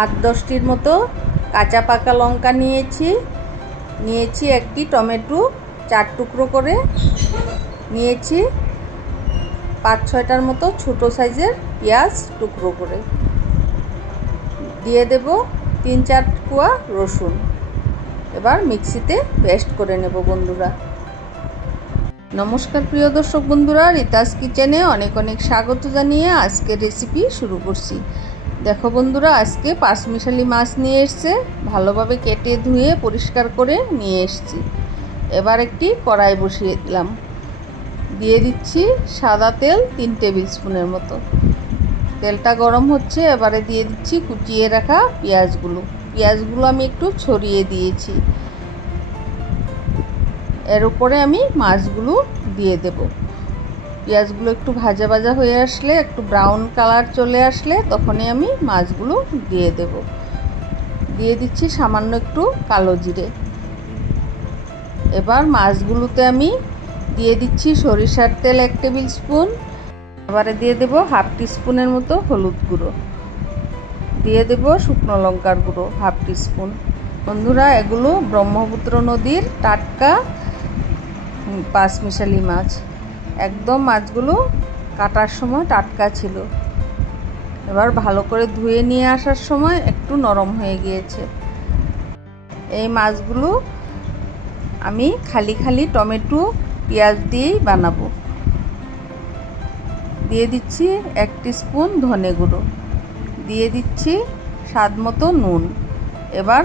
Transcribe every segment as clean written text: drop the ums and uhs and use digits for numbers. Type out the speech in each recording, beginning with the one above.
8-10টির মতো কাঁচা পাকা লঙ্কা নিয়েছি একটি টমেটো 4 টুকরো করে নিয়েছি, 5-6টার মতো ছোট সাইজের পেঁয়াজ টুকরো করে দিয়ে দেব, 3-4 কোয়া রসুন। এবার মিক্সিতে পেস্ট করে নেব বন্ধুরা। নমস্কার প্রিয় দর্শক বন্ধুরা, রিতাস কিচেনে অনেক অনেক স্বাগত জানিয়ে আজকের রেসিপি শুরু করছি। দেখো বন্ধুরা, আজকে পাঁচমিশালি মাছ নিয়ে এসেছে, ভালোভাবে কেটে ধুয়ে পরিষ্কার করে নিয়ে এসেছি। এবার একটি কড়াই বসিয়ে দিলাম, দিয়ে দিচ্ছি সাদা তেল 3 টেবিল স্পুনের মতো। তেলটা গরম হচ্ছে, এবারে দিয়ে দিচ্ছি কুচিয়ে রাখা পেঁয়াজগুলো আমি একটু ছড়িয়ে দিয়েছি। এর উপরে আমি মাছগুলো দিয়ে দেব। পেঁয়াজগুলো একটু ভাজা ভাজা হয়ে আসলে, একটু ব্রাউন কালার চলে আসলে তখনই আমি মাছগুলো দিয়ে দেব। দিয়ে দিচ্ছি সামান্য একটু কালো জিরে। এবার মাছগুলোতে আমি দিয়ে দিচ্ছি সরিষার তেল 1 টেবিল স্পুন। এবারে দিয়ে দেব 1/2 টিস্পুনের মতো হলুদ গুঁড়ো, দিয়ে দেব শুকনো লঙ্কার গুঁড়ো 1/2 টিস্পুন। বন্ধুরা, এগুলো ব্রহ্মপুত্র নদীর টাটকা পাঁচমিশালি মাছ, একদম মাছগুলো কাটার সময় টাটকা ছিল। এবার ভালো করে ধুয়ে নিয়ে আসার সময় একটু নরম হয়ে গিয়েছে। এই মাছগুলো আমি খালি টমেটো পেঁয়াজ দিয়েই বানাবো। দিয়ে দিচ্ছি 1 টিস্পুন ধনে গুঁড়ো, দিয়ে দিচ্ছি স্বাদ মতো নুন। এবার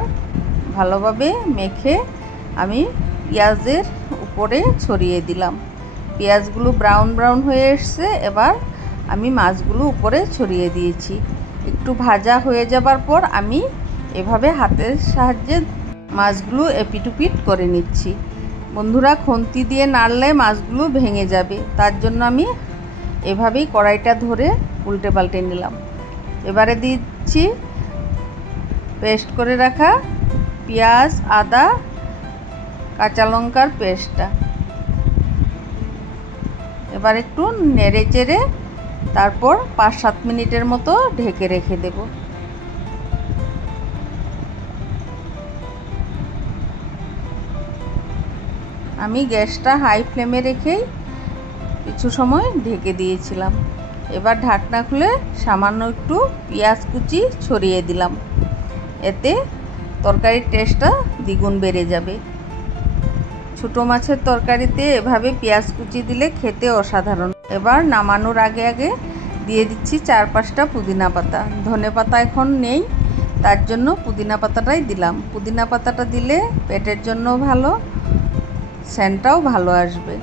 ভালোভাবে মেখে আমি পেঁয়াজের উপরে ছড়িয়ে দিলাম। পেঁয়াজগুলো ব্রাউন হয়ে এসছে, এবার আমি মাছগুলো উপরে ছড়িয়ে দিয়েছি। একটু ভাজা হয়ে যাবার পর আমি এভাবে হাতের সাহায্যে মাছগুলো এপিটুপিট করে নিচ্ছি। বন্ধুরা, খুন্তি দিয়ে নাড়লে মাছগুলো ভেঙে যাবে, তার জন্য আমি এভাবেই কড়াইটা ধরে উল্টে পাল্টে নিলাম। এবারে দিচ্ছি পেস্ট করে রাখা পেঁয়াজ, আদা, কাঁচা লঙ্কার পেস্টটা। এবার একটু নেড়ে চেড়ে তারপর 5-7 মিনিটের মতো ঢেকে রেখে দেব। আমি গ্যাসটা হাই ফ্লেমে রেখেই কিছু সময় ঢেকে দিয়েছিলাম। এবার ঢাকনা খুলে সামান্য একটু পেঁয়াজ কুচি ছড়িয়ে দিলাম, এতে তরকারির টেস্টটা দ্বিগুণ বেড়ে যাবে। ছোটো মাছের তরকারিতে এভাবে পেঁয়াজ কুচি দিলে খেতে অসাধারণ। এবার নামানোর আগে দিয়ে দিচ্ছি 4-5টা পুদিনা পাতা। ধনে পাতা এখন নেই, তার জন্য পুদিনা পাতাটাই দিলাম। পুদিনা পাতাটা দিলে পেটের জন্য ভালো, সেন্টটাও ভালো আসবে।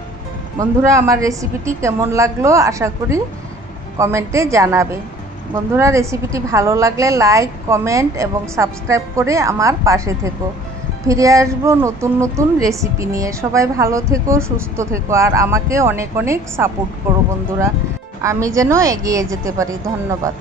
বন্ধুরা, আমার রেসিপিটি কেমন লাগলো আশা করি কমেন্টে জানাবে। বন্ধুরা, রেসিপিটি ভালো লাগলে লাইক, কমেন্ট এবং সাবস্ক্রাইব করে আমার পাশে থেকো। ফিরে আসবো নতুন রেসিপি নিয়ে। সবাই ভালো থেকো, সুস্থ থেকো, আর আমাকে অনেক সাপোর্ট করো বন্ধুরা, আমি যেন এগিয়ে যেতে পারি। ধন্যবাদ।